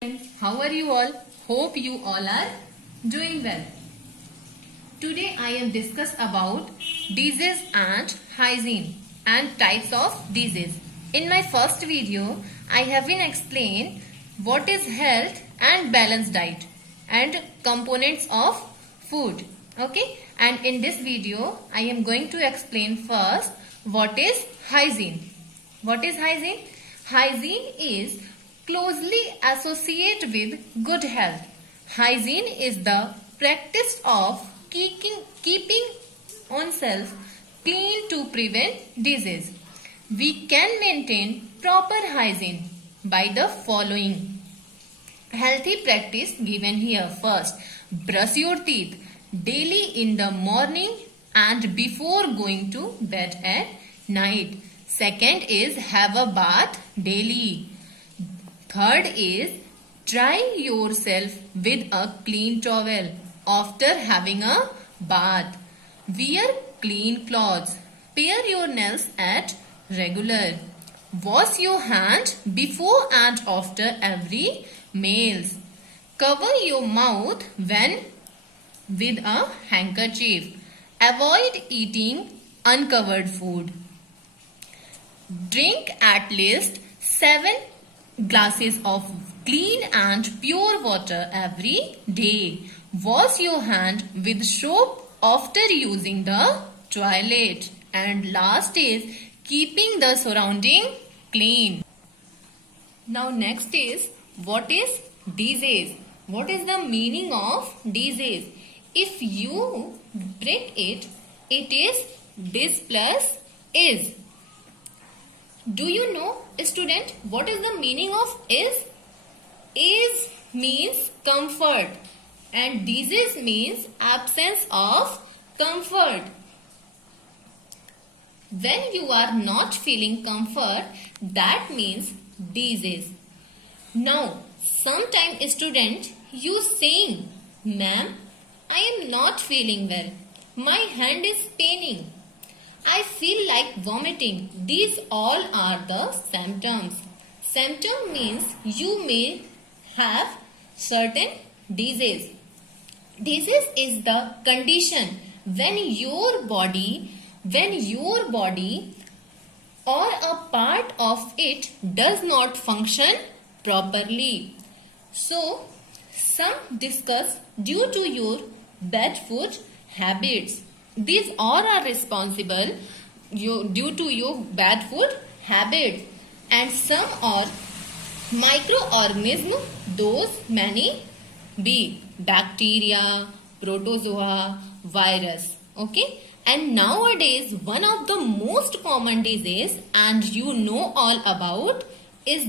Friends, how are you all? Hope you all are doing well. Today I am discuss about disease and hygiene and types of disease. In my first video, I have been explained what is health and balanced diet and components of food. Okay, and in this video, I am going to explain first what is hygiene. What is hygiene? Hygiene is closely associated with good health. Hygiene is the practice of keeping oneself clean to prevent disease. We can maintain proper hygiene by the following healthy practice given here. First, brush your teeth daily in the morning and before going to bed at night. Second is have a bath daily. Third is dry yourself with a clean towel after having a bath. Wear clean clothes. Pair your nails at regular. Wash your hands before and after every meals. Cover your mouth when with a handkerchief. Avoid eating uncovered food. Drink at least 7 glasses of clean and pure water every day. Wash your hand with soap after using the toilet. And last is keeping the surrounding clean. Now next is what is disease? What is the meaning of disease? If you break it, it is dis plus is. Do you know, student, what is the meaning of is? Is means comfort and disease means absence of comfort. When you are not feeling comfort, that means disease. Now, sometimes student, you saying, ma'am, I am not feeling well. My hand is paining. I feel like vomiting. These all are the symptoms. Symptom means you may have certain disease. Disease is the condition when your body or a part of it does not function properly. So, some discuss due to your bad food habits. These all are responsible due to your bad food habits, and some are microorganisms, those many be bacteria, protozoa, virus. Okay, and nowadays one of the most common disease and you know all about is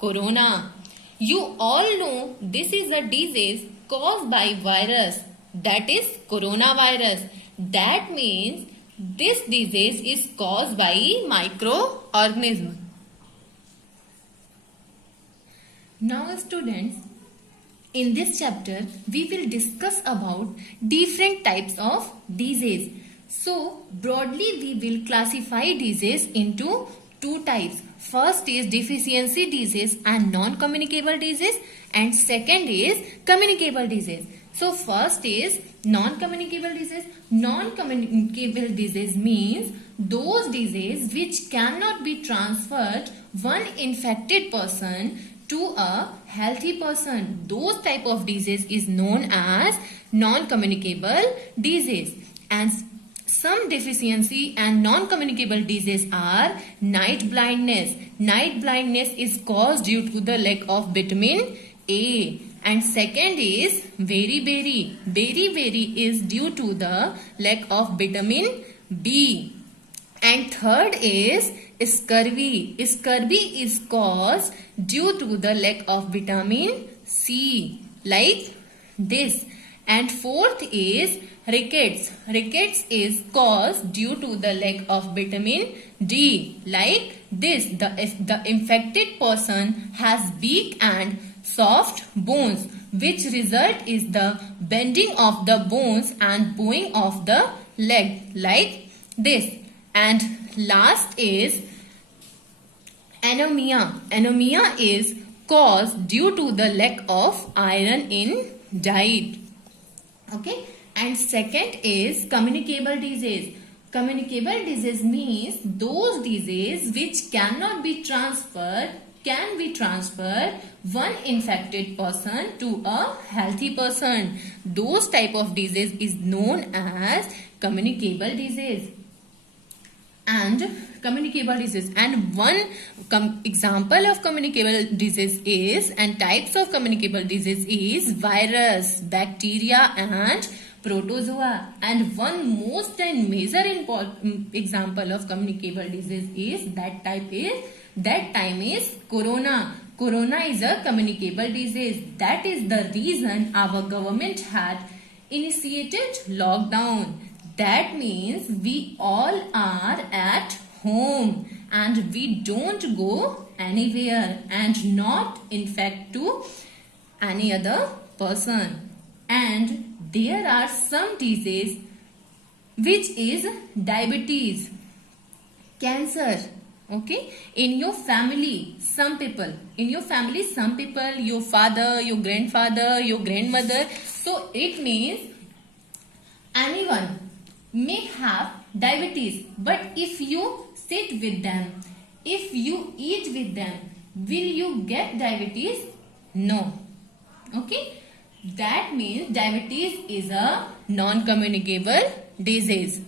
corona. You all know this is a disease caused by virus, that is coronavirus. That means this disease is caused by microorganisms. Now students, in this chapter we will discuss about different types of disease. So broadly we will classify disease into two types. First is deficiency disease and non-communicable disease, and second is communicable disease. So first is non-communicable disease. Non-communicable disease means those diseases which cannot be transferred one infected person to a healthy person. Those type of disease is known as non-communicable disease. And some deficiency and non-communicable disease are night blindness. Night blindness is caused due to the lack of vitamin A. And second is beriberi. Beriberi is due to the lack of vitamin B. And third is scurvy. Scurvy is caused due to the lack of vitamin C, like this. And fourth is rickets. Rickets is caused due to the lack of vitamin D, like this. The infected person has weak and soft bones, which result is the bending of the bones and bowing of the leg, like this. And last is anemia. Anemia is caused due to the lack of iron in diet. Okay, and second is communicable disease. Communicable disease means those diseases which cannot be transferred can be transferred one infected person to a healthy person. Those type of disease is known as communicable disease. And communicable disease, and one example of communicable disease is, and types of communicable disease is virus, bacteria and protozoa. And one most and major example of communicable disease is that time is corona. Corona is a communicable disease. That is the reason our government had initiated lockdown. That means we all are at home and we don't go anywhere and not infect to any other person. And there are some diseases which is diabetes, cancer. Okay, in your family some people, your father, your grandfather, your grandmother, so it means anyone may have diabetes. But if you sit with them, if you eat with them, will you get diabetes? No. Okay, that means diabetes is a non-communicable disease.